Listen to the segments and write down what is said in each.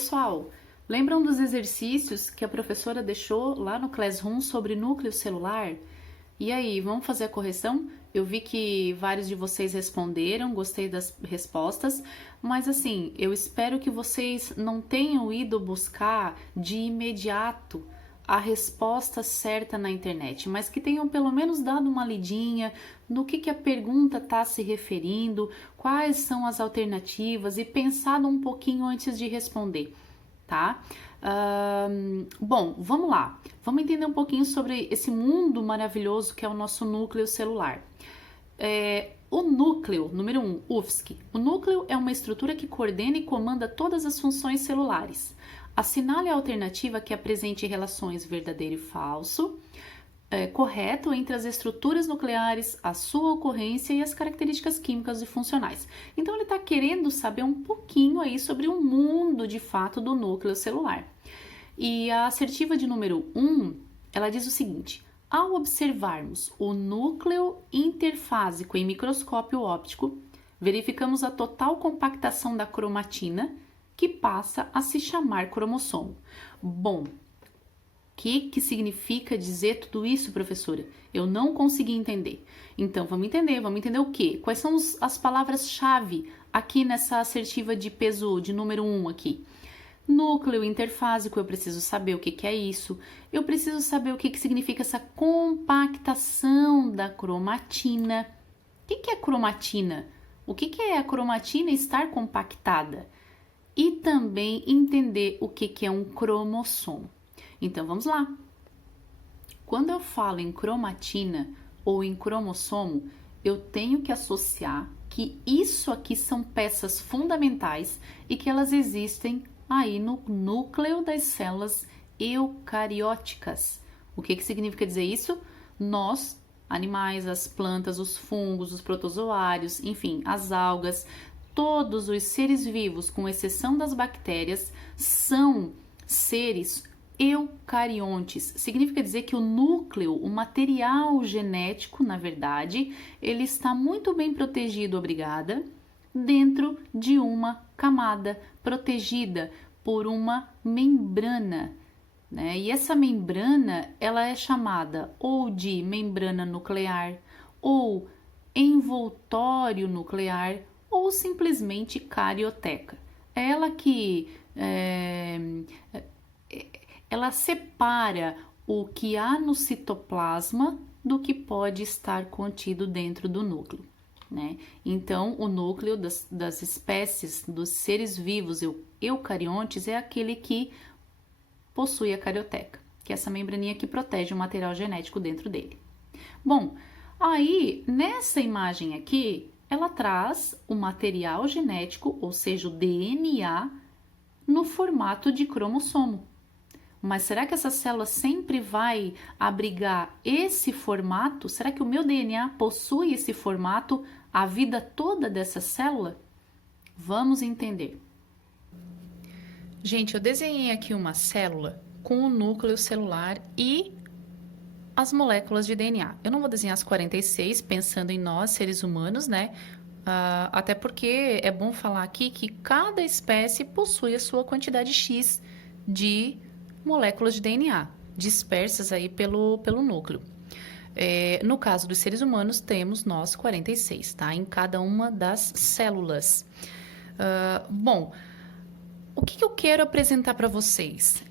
Pessoal, lembram dos exercícios que a professora deixou lá no Classroom sobre núcleo celular? E aí, vamos fazer a correção? Eu vi que vários de vocês responderam, gostei das respostas, mas assim, eu espero que vocês não tenham ido buscar de imediato a resposta certa na internet, mas que tenham pelo menos dado uma lidinha no que a pergunta está se referindo, quais são as alternativas e pensado um pouquinho antes de responder, tá? Bom, vamos lá. Vamos entender um pouquinho sobre esse mundo maravilhoso que é o nosso núcleo celular. O núcleo, número 1, UFSC. O núcleo é uma estrutura que coordena e comanda todas as funções celulares. Assinale a alternativa que apresente relações verdadeiro e falso, correto entre as estruturas nucleares, a sua ocorrência e as características químicas e funcionais. Então, ele está querendo saber um pouquinho aí sobre o mundo, de fato, do núcleo celular. E a assertiva de número 1, ela diz o seguinte: ao observarmos o núcleo interfásico em microscópio óptico, verificamos a total compactação da cromatina, que passa a se chamar cromossomo. Bom, o que significa dizer tudo isso, professora? Eu não consegui entender. Então, vamos entender o quê? Quais são as palavras-chave aqui nessa assertiva de peso de número 1 aqui? Núcleo interfásico, eu preciso saber o que é isso. Eu preciso saber o que significa essa compactação da cromatina. O que é cromatina? O que é a cromatina estar compactada? E também entender o que é um cromossomo. Então, vamos lá. Quando eu falo em cromatina ou em cromossomo, eu tenho que associar que isso aqui são peças fundamentais e que elas existem aí no núcleo das células eucarióticas. O que significa dizer isso? Nós, animais, as plantas, os fungos, os protozoários, enfim, as algas, todos os seres vivos, com exceção das bactérias, são seres eucariontes. Significa dizer que o núcleo, o material genético, na verdade, ele está muito bem protegido, obrigada, dentro de uma camada protegida por uma membrana, né? E essa membrana, ela é chamada ou de membrana nuclear, ou envoltório nuclear, ou simplesmente carioteca. É ela que ela separa o que há no citoplasma do que pode estar contido dentro do núcleo, né? Então, o núcleo das espécies, dos seres vivos eucariontes, é aquele que possui a carioteca, que é essa membraninha que protege o material genético dentro dele. Bom, aí, nessa imagem aqui, ela traz o material genético, ou seja, o DNA, no formato de cromossomo. Mas será que essa célula sempre vai abrigar esse formato? Será que o meu DNA possui esse formato a vida toda dessa célula? Vamos entender. Gente, eu desenhei aqui uma célula com o núcleo celular e as moléculas de DNA. Eu não vou desenhar as 46 pensando em nós, seres humanos, né? Até porque é bom falar aqui que cada espécie possui a sua quantidade X de moléculas de DNA dispersas aí pelo núcleo. No caso dos seres humanos, temos nós 46, tá? Em cada uma das células. Bom, o que eu quero apresentar para vocês?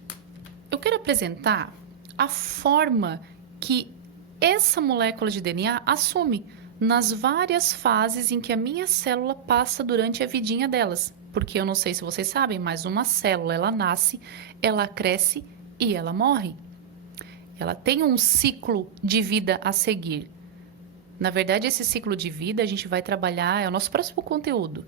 Eu quero apresentar a forma que essa molécula de DNA assume nas várias fases em que a minha célula passa durante a vidinha delas. Porque eu não sei se vocês sabem, mas uma célula, ela nasce, ela cresce e ela morre. Ela tem um ciclo de vida a seguir. Na verdade, esse ciclo de vida a gente vai trabalhar, é o nosso próximo conteúdo.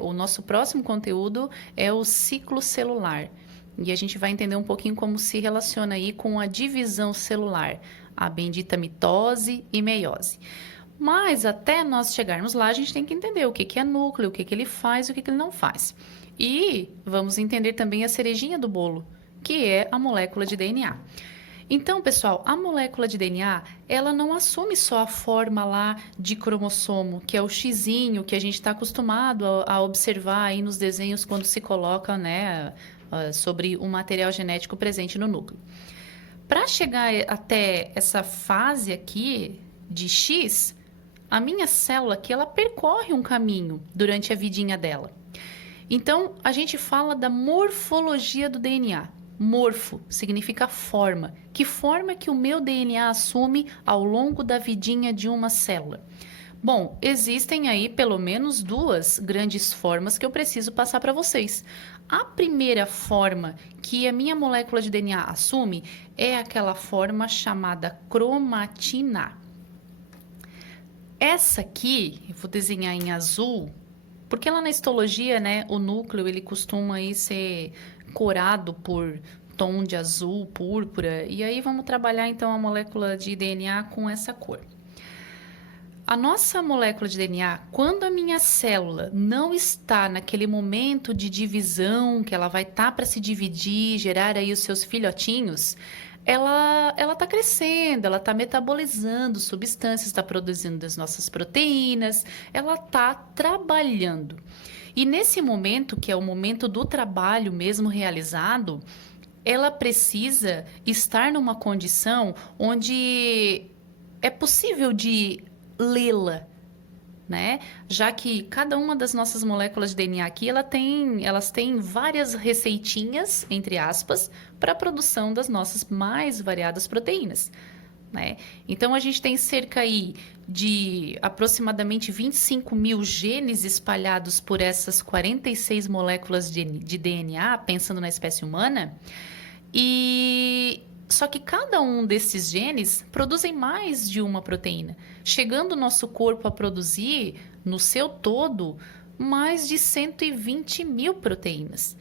O nosso próximo conteúdo é o ciclo celular. E a gente vai entender um pouquinho como se relaciona aí com a divisão celular, a bendita mitose e meiose. Mas até nós chegarmos lá, a gente tem que entender o que é núcleo, o que ele faz e o que ele não faz. E vamos entender também a cerejinha do bolo, que é a molécula de DNA. Então, pessoal, a molécula de DNA, ela não assume só a forma lá de cromossomo, que é o xizinho que a gente está acostumado a observar aí nos desenhos quando se coloca, né, sobre o material genético presente no núcleo. Para chegar até essa fase aqui de X, a minha célula aqui, ela percorre um caminho durante a vidinha dela. Então, a gente fala da morfologia do DNA. Morfo significa forma. Que forma que o meu DNA assume ao longo da vidinha de uma célula? Bom, existem aí pelo menos duas grandes formas que eu preciso passar para vocês. A primeira forma que a minha molécula de DNA assume é aquela forma chamada cromatina. Essa aqui, eu vou desenhar em azul, porque lá na histologia, né, o núcleo ele costuma aí ser corado por tom de azul, púrpura, e aí vamos trabalhar então a molécula de DNA com essa cor. A nossa molécula de DNA, quando a minha célula não está naquele momento de divisão, que ela vai estar para se dividir, gerar aí os seus filhotinhos, ela está crescendo, ela está metabolizando substâncias, está produzindo as nossas proteínas, ela está trabalhando. E nesse momento, que é o momento do trabalho mesmo realizado, ela precisa estar numa condição onde é possível de lê-la, né? Já que cada uma das nossas moléculas de DNA aqui, elas têm várias receitinhas, entre aspas, para a produção das nossas mais variadas proteínas, né? Então, a gente tem cerca aí de aproximadamente 25 mil genes espalhados por essas 46 moléculas de DNA, pensando na espécie humana, e só que cada um desses genes produzem mais de uma proteína, chegando o nosso corpo a produzir, no seu todo, mais de 120 mil proteínas.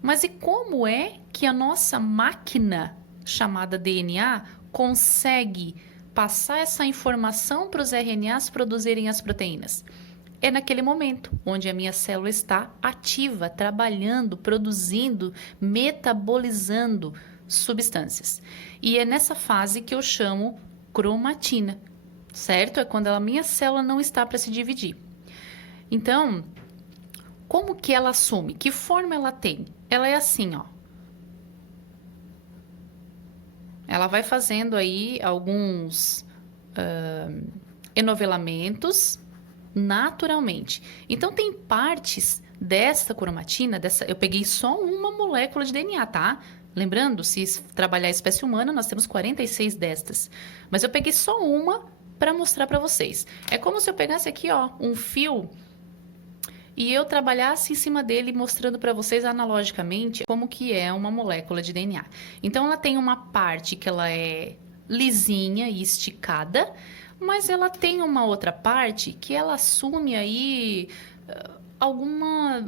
Mas e como é que a nossa máquina, chamada DNA, consegue passar essa informação para os RNAs produzirem as proteínas? É naquele momento onde a minha célula está ativa, trabalhando, produzindo, metabolizando substâncias. E é nessa fase que eu chamo cromatina, certo? É quando a minha célula não está para se dividir. Então, como que ela assume? Que forma ela tem? Ela é assim, ó. Ela vai fazendo aí alguns enovelamentos naturalmente. Então, tem partes dessa cromatina, eu peguei só uma molécula de DNA, tá? Lembrando, se trabalhar a espécie humana, nós temos 46 destas. Mas eu peguei só uma para mostrar para vocês. É como se eu pegasse aqui, ó, um fio e eu trabalhasse em cima dele, mostrando para vocês analogicamente como que é uma molécula de DNA. Então, ela tem uma parte que ela é lisinha e esticada, mas ela tem uma outra parte que ela assume aí alguma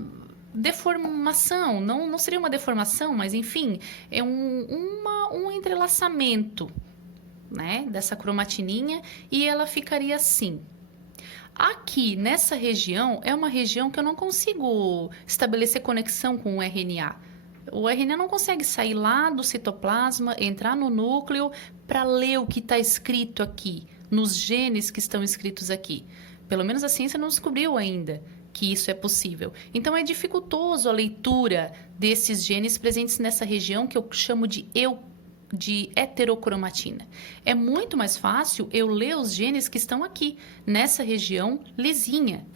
deformação, não seria uma deformação, mas enfim, é um entrelaçamento, né, dessa cromatininha, e ela ficaria assim. Aqui, nessa região, é uma região que eu não consigo estabelecer conexão com o RNA. O RNA não consegue sair lá do citoplasma, entrar no núcleo para ler o que está escrito aqui, nos genes que estão escritos aqui. Pelo menos a ciência não descobriu ainda que isso é possível. Então, é dificultoso a leitura desses genes presentes nessa região que eu chamo de heterocromatina. É muito mais fácil eu ler os genes que estão aqui, nessa região lisinha.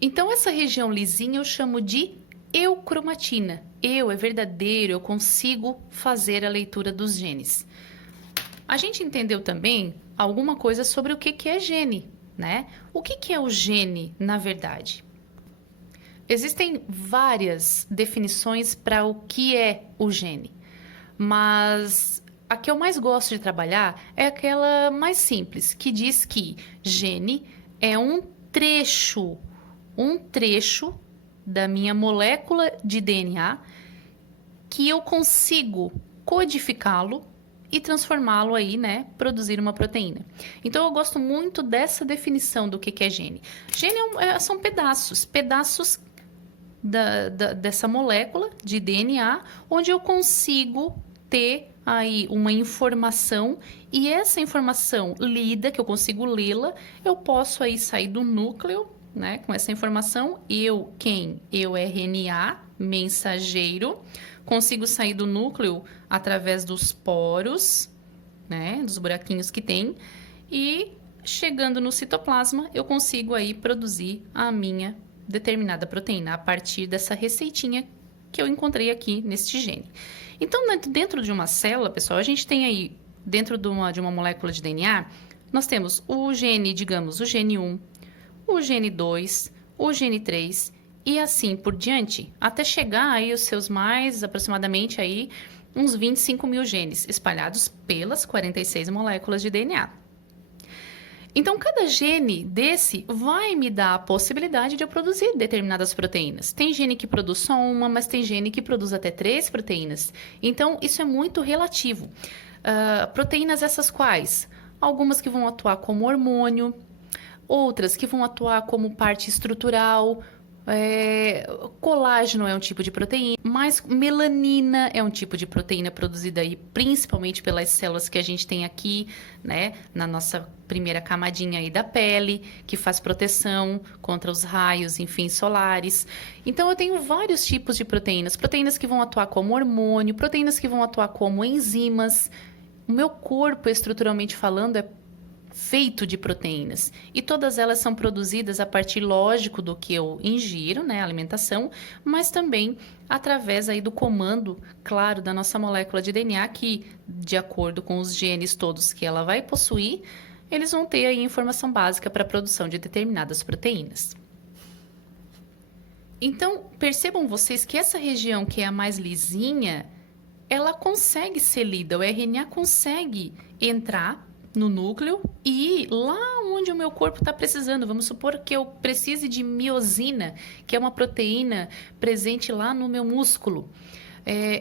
Então, essa região lisinha eu chamo de eucromatina. É verdadeiro, eu consigo fazer a leitura dos genes. A gente entendeu também alguma coisa sobre o que é gene, né? O que é o gene, na verdade? Existem várias definições para o que é o gene, mas a que eu mais gosto de trabalhar é aquela mais simples, que diz que gene é um trecho da minha molécula de DNA que eu consigo codificá-lo e transformá-lo aí, né, produzir uma proteína. Então, eu gosto muito dessa definição do que é gene. Gene são pedaços dessa molécula de DNA, onde eu consigo ter aí uma informação, e essa informação lida, que eu consigo lê-la, eu posso aí sair do núcleo, né, com essa informação, eu, RNA, mensageiro, consigo sair do núcleo através dos poros, né, dos buraquinhos que tem, e chegando no citoplasma, eu consigo aí produzir a minha determinada proteína, a partir dessa receitinha que eu encontrei aqui neste gene. Então, dentro de uma célula, pessoal, a gente tem aí, dentro de uma molécula de DNA, nós temos o gene, digamos, o gene 1, o gene 2, o gene 3 e assim por diante, até chegar aí os seus mais, aproximadamente aí, uns 25 mil genes espalhados pelas 46 moléculas de DNA. Então, cada gene desse vai me dar a possibilidade de eu produzir determinadas proteínas. Tem gene que produz só uma, mas tem gene que produz até 3 proteínas. Então, isso é muito relativo. Proteínas essas quais? Algumas que vão atuar como hormônio, outras que vão atuar como parte estrutural. Colágeno é um tipo de proteína, mas melanina é um tipo de proteína produzida aí principalmente pelas células que a gente tem aqui, né, na nossa primeira camadinha aí da pele, que faz proteção contra os raios, enfim, solares. Então eu tenho vários tipos de proteínas que vão atuar como hormônio, proteínas que vão atuar como enzimas. O meu corpo, estruturalmente falando, é feito de proteínas, e todas elas são produzidas a partir, lógico, do que eu ingiro, né, alimentação, mas também através aí do comando, claro, da nossa molécula de DNA, que, de acordo com os genes todos que ela vai possuir, eles vão ter aí informação básica para a produção de determinadas proteínas. Então, percebam vocês que essa região que é a mais lisinha, ela consegue ser lida, o RNA consegue entrar no núcleo e ir lá onde o meu corpo está precisando. Vamos supor que eu precise de miosina, que é uma proteína presente lá no meu músculo.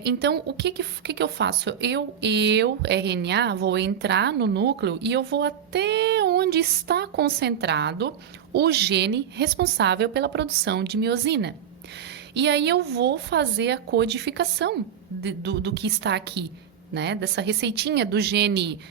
Então, o que eu faço? Eu, RNA, vou entrar no núcleo e eu vou até onde está concentrado o gene responsável pela produção de miosina. E aí eu vou fazer a codificação do que está aqui, né? Dessa receitinha do gene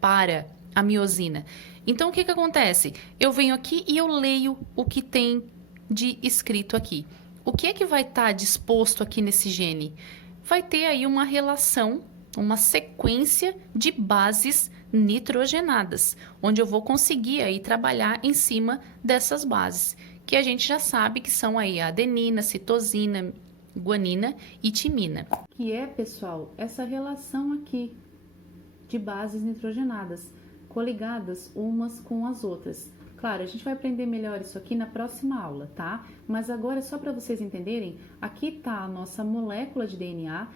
para a miosina. Então, o que acontece? Eu venho aqui e eu leio o que tem de escrito aqui. O que é que vai estar disposto aqui nesse gene? Vai ter aí uma relação, uma sequência de bases nitrogenadas, onde eu vou conseguir aí trabalhar em cima dessas bases, que a gente já sabe que são aí a adenina, citosina, guanina e timina. Que é, pessoal, essa relação aqui de bases nitrogenadas, coligadas umas com as outras. Claro, a gente vai aprender melhor isso aqui na próxima aula, tá? Mas agora, só para vocês entenderem, aqui tá a nossa molécula de DNA.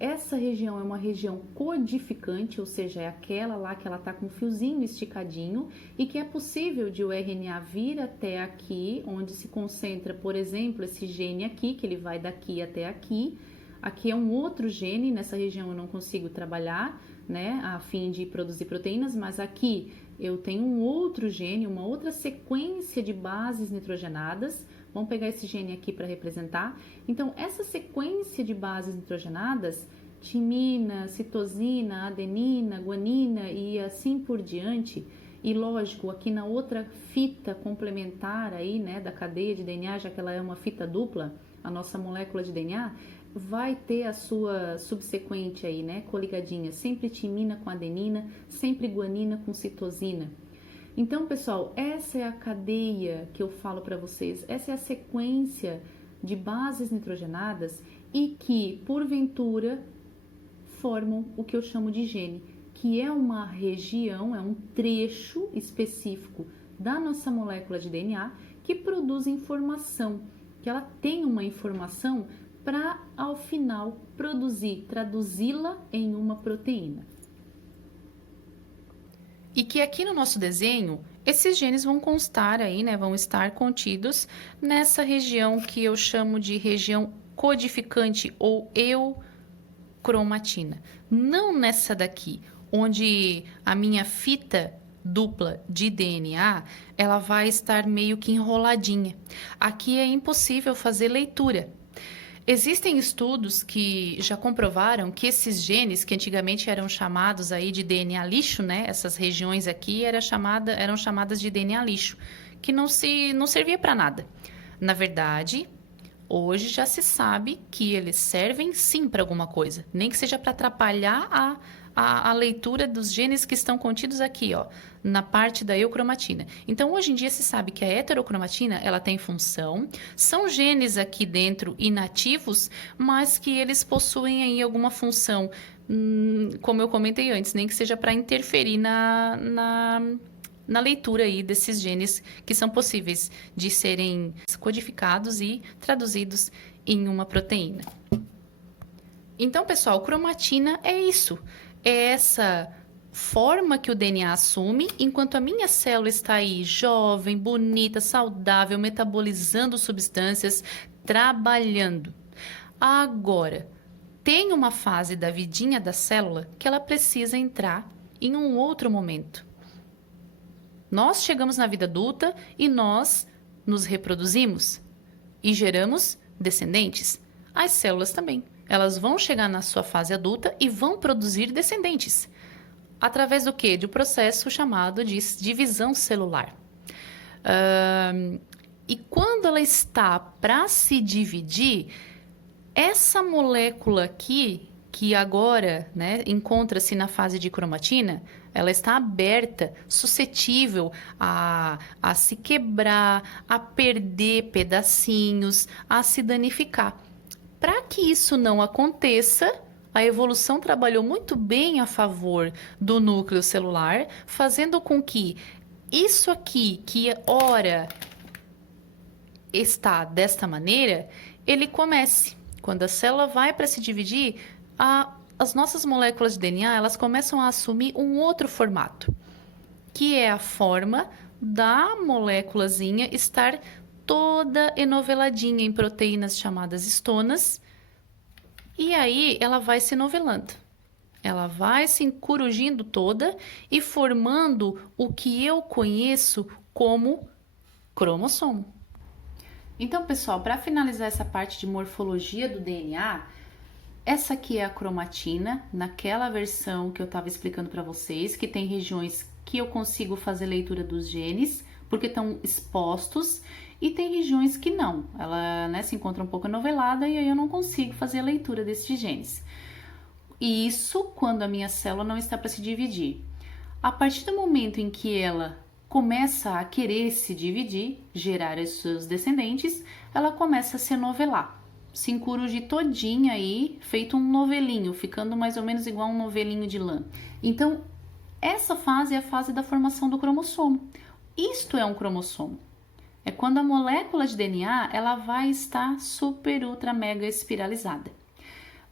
Essa região é uma região codificante, ou seja, é aquela lá que ela tá com um fiozinho esticadinho e que é possível de o RNA vir até aqui, onde se concentra, por exemplo, esse gene aqui, que ele vai daqui até aqui. Aqui é um outro gene, nessa região eu não consigo trabalhar, né, a fim de produzir proteínas, mas aqui eu tenho um outro gene, uma outra sequência de bases nitrogenadas. Vamos pegar esse gene aqui para representar. Então, essa sequência de bases nitrogenadas, timina, citosina, adenina, guanina e assim por diante, e lógico, aqui na outra fita complementar aí, né, da cadeia de DNA, já que ela é uma fita dupla, a nossa molécula de DNA, vai ter a sua subsequente aí, né, coligadinha, sempre timina com adenina, sempre guanina com citosina. Então, pessoal, essa é a cadeia que eu falo para vocês, essa é a sequência de bases nitrogenadas e que, porventura, formam o que eu chamo de gene, que é uma região, é um trecho específico da nossa molécula de DNA que produz informação, que ela tem uma informação para, ao final, traduzi-la em uma proteína. E que aqui no nosso desenho, esses genes vão constar aí, né, vão estar contidos nessa região que eu chamo de região codificante ou eucromatina. Não nessa daqui, onde a minha fita dupla de DNA, ela vai estar meio que enroladinha. Aqui é impossível fazer leitura. Existem estudos que já comprovaram que esses genes, que antigamente eram chamados aí de DNA lixo, né? Essas regiões aqui eram chamadas de DNA lixo, que não servia para nada. Na verdade, hoje já se sabe que eles servem sim para alguma coisa, nem que seja para atrapalhar a leitura dos genes que estão contidos aqui, ó, na parte da eucromatina. Então, hoje em dia se sabe que a heterocromatina, ela tem função, são genes aqui dentro inativos, mas que eles possuem aí alguma função, como eu comentei antes, nem que seja para interferir na leitura aí desses genes que são possíveis de serem codificados e traduzidos em uma proteína. Então, pessoal, cromatina é isso. É essa forma que o DNA assume enquanto a minha célula está aí jovem, bonita, saudável, metabolizando substâncias, trabalhando. Agora, tem uma fase da vidinha da célula que ela precisa entrar em um outro momento. Nós chegamos na vida adulta e nós nos reproduzimos e geramos descendentes. As células também. Elas vão chegar na sua fase adulta e vão produzir descendentes. Através do quê? De um processo chamado de divisão celular. E quando ela está para se dividir, essa molécula aqui, que agora, né, encontra-se na fase de cromatina, ela está aberta, suscetível a se quebrar, a perder pedacinhos, a se danificar. Para que isso não aconteça, a evolução trabalhou muito bem a favor do núcleo celular, fazendo com que isso aqui, que ora está desta maneira, ele comece. Quando a célula vai para se dividir, as nossas moléculas de DNA, elas começam a assumir um outro formato, que é a forma da moléculazinha estar toda enoveladinha em proteínas chamadas histonas, e aí ela vai se novelando. Ela vai se encorujindo toda e formando o que eu conheço como cromossomo. Então, pessoal, para finalizar essa parte de morfologia do DNA, essa aqui é a cromatina, naquela versão que eu estava explicando para vocês, que tem regiões que eu consigo fazer leitura dos genes, porque estão expostos, e tem regiões que não, ela, né, se encontra um pouco novelada e aí eu não consigo fazer a leitura desses genes. E isso quando a minha célula não está para se dividir. A partir do momento em que ela começa a querer se dividir, gerar os seus descendentes, ela começa a se novelar, se encurujir todinha aí, feito um novelinho, ficando mais ou menos igual um novelinho de lã. Então, essa fase é a fase da formação do cromossomo. Isto é um cromossomo. É quando a molécula de DNA ela vai estar super, ultra, mega espiralizada.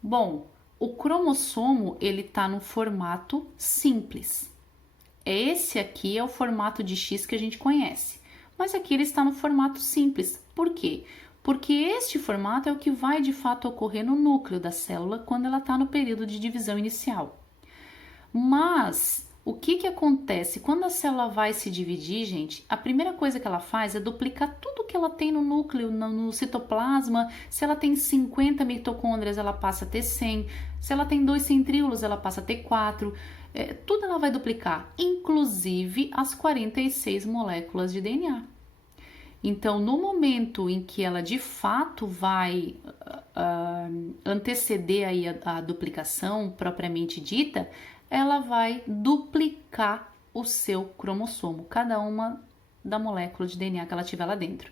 Bom, o cromossomo ele está no formato simples. Esse aqui é o formato de X que a gente conhece. Mas aqui ele está no formato simples. Por quê? Porque este formato é o que vai de fato ocorrer no núcleo da célula quando ela está no período de divisão inicial. Mas o que acontece? Quando a célula vai se dividir, gente, a primeira coisa que ela faz é duplicar tudo que ela tem no núcleo, no citoplasma. Se ela tem 50 mitocôndrias, ela passa a ter 100. Se ela tem 2 centríolos, ela passa a ter 4. Tudo ela vai duplicar, inclusive as 46 moléculas de DNA. Então, no momento em que ela de fato vai anteceder aí a duplicação propriamente dita, ela vai duplicar o seu cromossomo, cada uma da molécula de DNA que ela tiver lá dentro.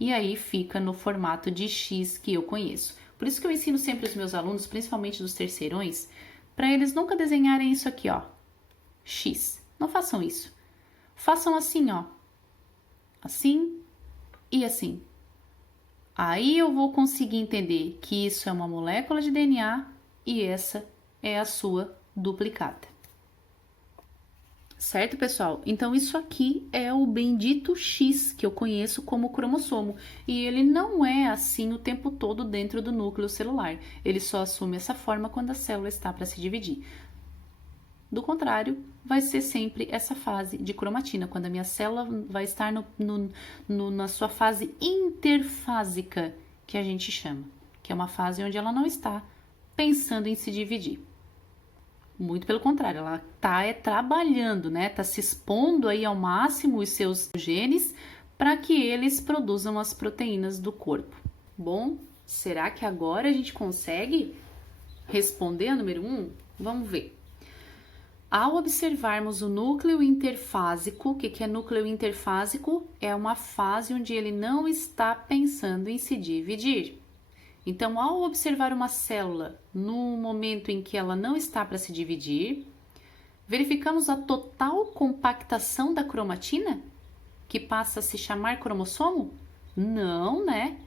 E aí fica no formato de X que eu conheço. Por isso que eu ensino sempre os meus alunos, principalmente dos terceirões, para eles nunca desenharem isso aqui, ó, X. Não façam isso. Façam assim, ó, assim e assim. Aí eu vou conseguir entender que isso é uma molécula de DNA e essa é a sua duplicada. Certo, pessoal? Então, isso aqui é o bendito X que eu conheço como cromossomo. E ele não é assim o tempo todo dentro do núcleo celular. Ele só assume essa forma quando a célula está para se dividir. Do contrário, vai ser sempre essa fase de cromatina, quando a minha célula vai estar na sua fase interfásica, que a gente chama, que é uma fase onde ela não está pensando em se dividir. Muito pelo contrário, ela está trabalhando, né? Está se expondo aí ao máximo os seus genes para que eles produzam as proteínas do corpo. Bom, será que agora a gente consegue responder a número 1? Vamos ver. Ao observarmos o núcleo interfásico, o que é núcleo interfásico? É uma fase onde ele não está pensando em se dividir. Então, ao observar uma célula no momento em que ela não está para se dividir, verificamos a total compactação da cromatina, que passa a se chamar cromossomo? Não, né?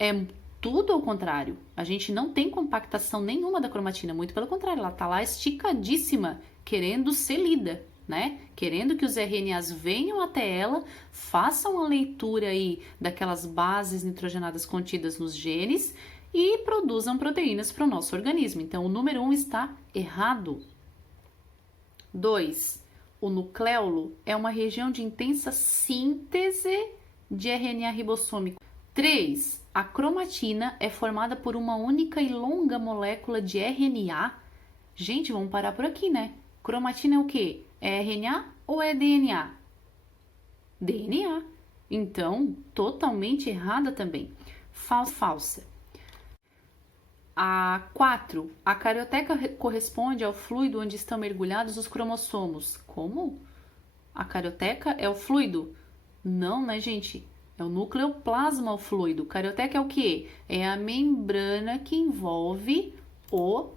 É tudo ao contrário. A gente não tem compactação nenhuma da cromatina, muito pelo contrário, ela está lá esticadíssima, querendo ser lida, né? Querendo que os RNAs venham até ela, façam a leitura aí daquelas bases nitrogenadas contidas nos genes e produzam proteínas para o nosso organismo. Então, o número 1 está errado. 2. O nucleolo é uma região de intensa síntese de RNA ribossômico. 3. A cromatina é formada por uma única e longa molécula de RNA. Gente, vamos parar por aqui, né? Cromatina é o quê? É RNA ou é DNA? DNA. Então, totalmente errada também. Falsa. A 4. A carioteca corresponde ao fluido onde estão mergulhados os cromossomos. Como? A carioteca é o fluido? Não, né, gente? É o nucleoplasma o fluido. Carioteca é o quê? É a membrana que envolve o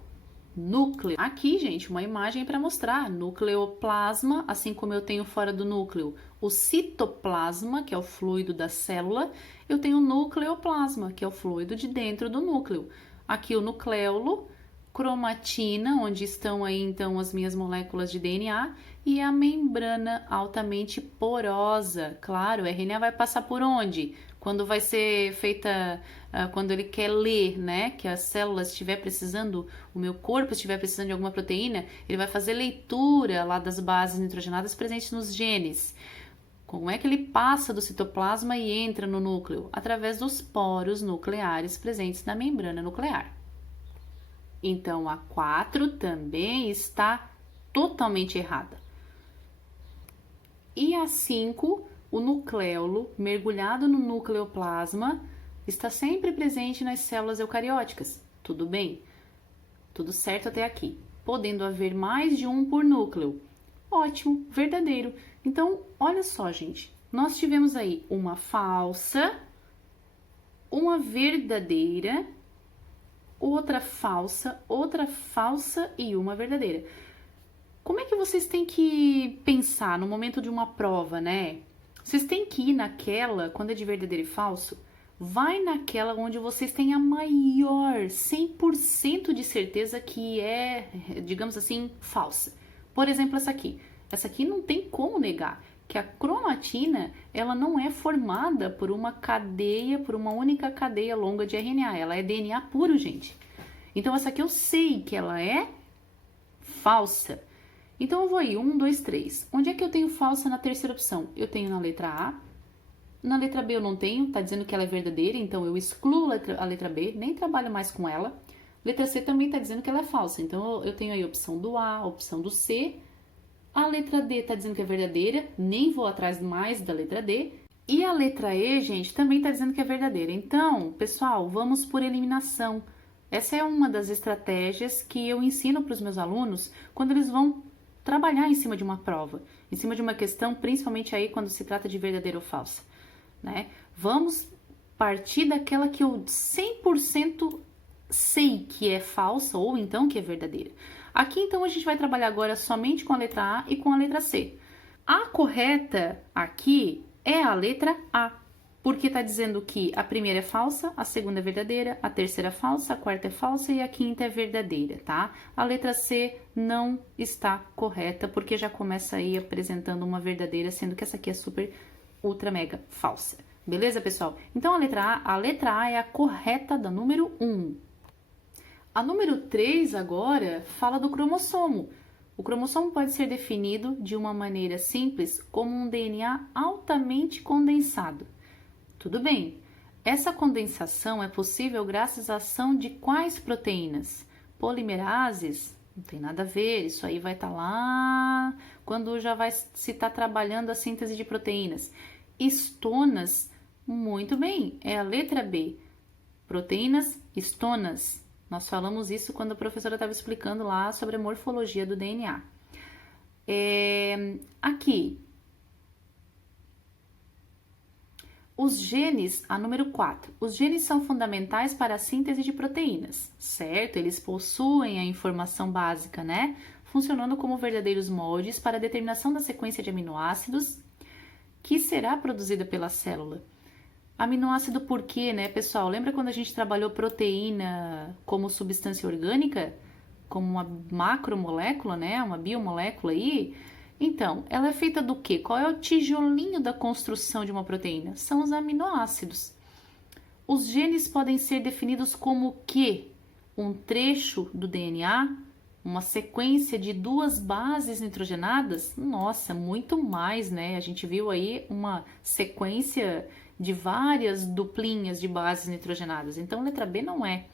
núcleo. Aqui, gente, uma imagem para mostrar. Nucleoplasma, assim como eu tenho fora do núcleo o citoplasma, que é o fluido da célula, eu tenho o nucleoplasma, que é o fluido de dentro do núcleo. Aqui o nucleolo, cromatina, onde estão aí então as minhas moléculas de DNA, e a membrana altamente porosa. Claro, o RNA vai passar por onde? Quando vai ser feita, quando ele quer ler, né? Que as células estiver precisando, o meu corpo estiver precisando de alguma proteína, ele vai fazer leitura lá das bases nitrogenadas presentes nos genes. Como é que ele passa do citoplasma e entra no núcleo? Através dos poros nucleares presentes na membrana nuclear. Então, a 4 também está totalmente errada. E a 5, o nucleolo, mergulhado no nucleoplasma, está sempre presente nas células eucarióticas. Tudo bem? Tudo certo até aqui. Podendo haver mais de um por núcleo. Ótimo, verdadeiro. Então, olha só, gente. Nós tivemos aí uma falsa, uma verdadeira, outra falsa e uma verdadeira. Como é que vocês têm que pensar no momento de uma prova, né? Vocês têm que ir naquela, quando é de verdadeiro e falso, vai naquela onde vocês têm a maior 100% de certeza que é, digamos assim, falsa. Por exemplo, essa aqui. Essa aqui não tem como negar que a cromatina, ela não é formada por uma cadeia, por uma única cadeia longa de RNA. Ela é DNA puro, gente. Então, essa aqui eu sei que ela é falsa. Então, eu vou aí, 1, 2, 3. Onde é que eu tenho falsa na terceira opção? Eu tenho na letra A. Na letra B eu não tenho, tá dizendo que ela é verdadeira, então eu excluo a letra B, nem trabalho mais com ela. Letra C também tá dizendo que ela é falsa, então eu tenho aí a opção do A, a opção do C. A letra D tá dizendo que é verdadeira, nem vou atrás mais da letra D. E a letra E, gente, também tá dizendo que é verdadeira. Então, pessoal, vamos por eliminação. Essa é uma das estratégias que eu ensino para os meus alunos quando eles vão trabalhar em cima de uma prova, em cima de uma questão, principalmente aí quando se trata de verdadeira ou falsa, né? Vamos partir daquela que eu 100% sei que é falsa ou então que é verdadeira. Aqui, então, a gente vai trabalhar agora somente com a letra A e com a letra C. A correta aqui é a letra A, porque está dizendo que a primeira é falsa, a segunda é verdadeira, a terceira é falsa, a quarta é falsa e a quinta é verdadeira, tá? A letra C não está correta, porque já começa aí apresentando uma verdadeira, sendo que essa aqui é super, ultra, mega falsa. Beleza, pessoal? Então, a letra A é a correta da número 1. A número 3 agora fala do cromossomo. O cromossomo pode ser definido de uma maneira simples como um DNA altamente condensado. Tudo bem, Essa condensação é possível graças à ação de quais proteínas? Polimerases? Não tem nada a ver, isso aí vai estar lá quando já vai se estar trabalhando a síntese de proteínas. Estonas, muito bem, é a letra B. Proteínas estonas. Nós falamos isso quando a professora estava explicando lá sobre a morfologia do DNA. Aqui, os genes, a número 4, os genes são fundamentais para a síntese de proteínas, certo? Eles possuem a informação básica, né? Funcionando como verdadeiros moldes para a determinação da sequência de aminoácidos que será produzida pela célula. Aminoácido por quê, né, pessoal? Lembra quando a gente trabalhou proteína como substância orgânica? Como uma macromolécula, né? Uma biomolécula aí? Então, ela é feita do quê? Qual é o tijolinho da construção de uma proteína? São os aminoácidos. Os genes podem ser definidos como o quê? Um trecho do DNA? Uma sequência de 2 bases nitrogenadas? Nossa, muito mais, né? A gente viu aí uma sequência de várias duplinhas de bases nitrogenadas. Então, letra B não é.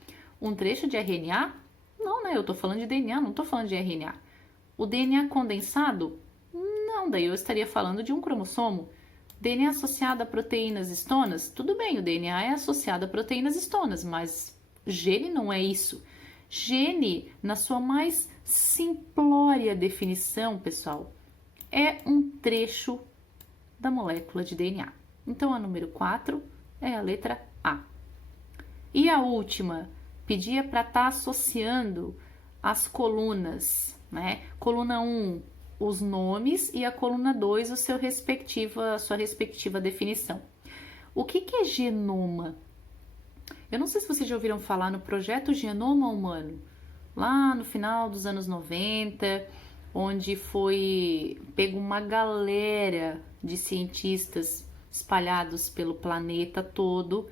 Um trecho de RNA? Não, né? Eu tô falando de DNA, não tô falando de RNA. O DNA condensado? Não, daí eu estaria falando de um cromossomo. DNA associado a proteínas estonas? Tudo bem, o DNA é associado a proteínas estonas, mas gene não é isso. Gene, na sua mais simplória definição, pessoal, é um trecho da molécula de DNA. Então, a número 4 é a letra A. E a última, pedia para estar associando as colunas, né? Coluna 1, os nomes, e a coluna 2, a sua respectiva definição. O que é genoma? Eu não sei se vocês já ouviram falar no projeto Genoma Humano, lá no final dos anos 90, onde foi pego uma galera de cientistas espalhados pelo planeta todo,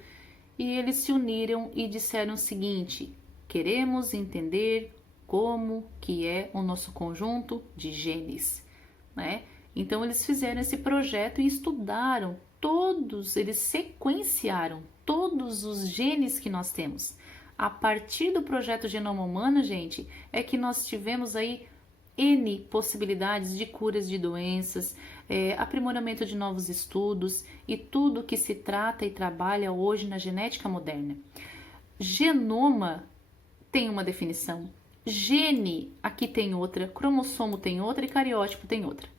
e eles se uniram e disseram o seguinte: queremos entender como que é o nosso conjunto de genes, né? Então eles fizeram esse projeto e estudaram todos, eles sequenciaram todos os genes que nós temos. A partir do projeto Genoma Humano, gente, é que nós tivemos aí N possibilidades de curas de doenças, aprimoramento de novos estudos e tudo que se trata e trabalha hoje na genética moderna. Genoma tem uma definição, gene aqui tem outra, cromossomo tem outra e cariótipo tem outra.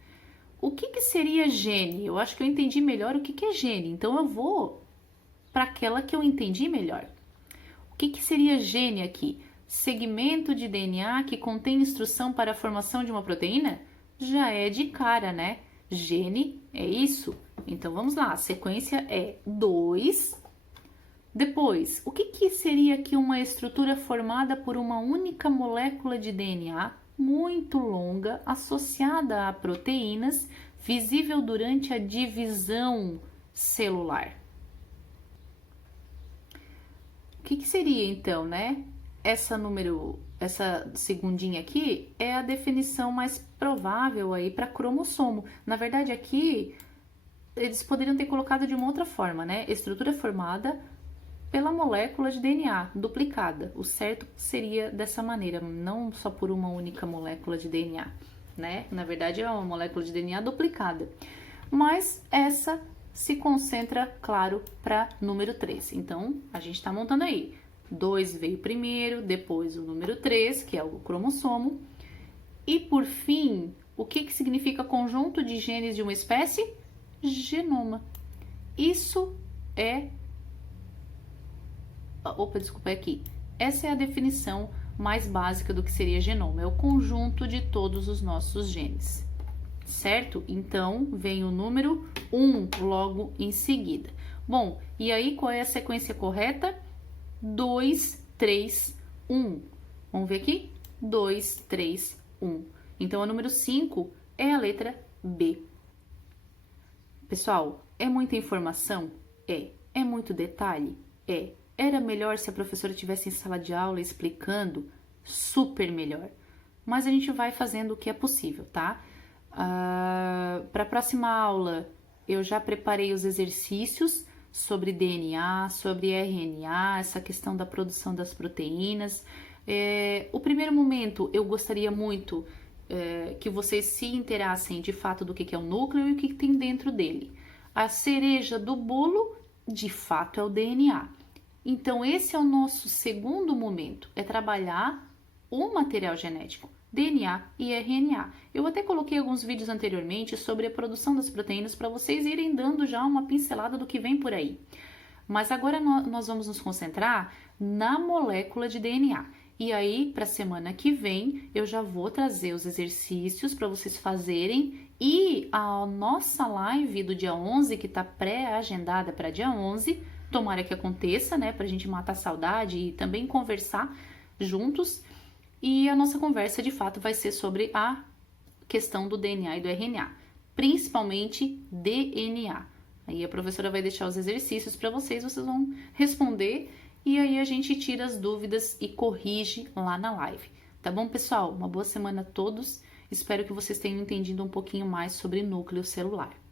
O que seria gene? Eu acho que eu entendi melhor o que é gene, então eu vou para aquela que eu entendi melhor. O que seria gene aqui? Segmento de DNA que contém instrução para a formação de uma proteína? Já é de cara, né? Gene é isso. Então vamos lá, a sequência é 2. Depois, o que seria aqui uma estrutura formada por uma única molécula de DNA muito longa, associada a proteínas, visível durante a divisão celular? O que seria então, né? Essa segundinha aqui é a definição mais provável aí para cromossomo. Na verdade, aqui eles poderiam ter colocado de uma outra forma, né? Estrutura formada pela molécula de DNA duplicada. O certo seria dessa maneira, não só por uma única molécula de DNA, né? Na verdade, é uma molécula de DNA duplicada. Mas essa se concentra, claro, para número 3. Então, a gente está montando aí. 2 veio primeiro, depois o número 3, que é o cromossomo. E, por fim, o que significa conjunto de genes de uma espécie? Genoma. Isso é... Opa, desculpa, é aqui. Essa é a definição mais básica do que seria genoma. É o conjunto de todos os nossos genes. Certo? Então, vem o número 1 logo em seguida. Bom, e aí qual é a sequência correta? 2, 3, 1. Vamos ver aqui? 2, 3, 1. Então, a número 5 é a letra B. Pessoal, é muita informação? É. É muito detalhe? É. Era melhor se a professora estivesse em sala de aula explicando? Super melhor. Mas a gente vai fazendo o que é possível, tá? Para a próxima aula, eu já preparei os exercícios sobre DNA, sobre RNA, essa questão da produção das proteínas. O primeiro momento eu gostaria muito que vocês se inteirassem de fato do que é o núcleo e o que tem dentro dele. A cereja do bolo, de fato, é o DNA. Então, esse é o nosso segundo momento, é trabalhar o material genético, DNA e RNA. Eu até coloquei alguns vídeos anteriormente sobre a produção das proteínas para vocês irem dando já uma pincelada do que vem por aí. Mas agora nós vamos nos concentrar na molécula de DNA. E aí, para a semana que vem, eu já vou trazer os exercícios para vocês fazerem e a nossa live do dia 11, que está pré-agendada para dia 11, tomara que aconteça, né, para a gente matar a saudade e também conversar juntos. E a nossa conversa, de fato, vai ser sobre a questão do DNA e do RNA, principalmente DNA. Aí a professora vai deixar os exercícios para vocês vão responder e aí a gente tira as dúvidas e corrige lá na live. Tá bom, pessoal? Uma boa semana a todos. Espero que vocês tenham entendido um pouquinho mais sobre núcleo celular.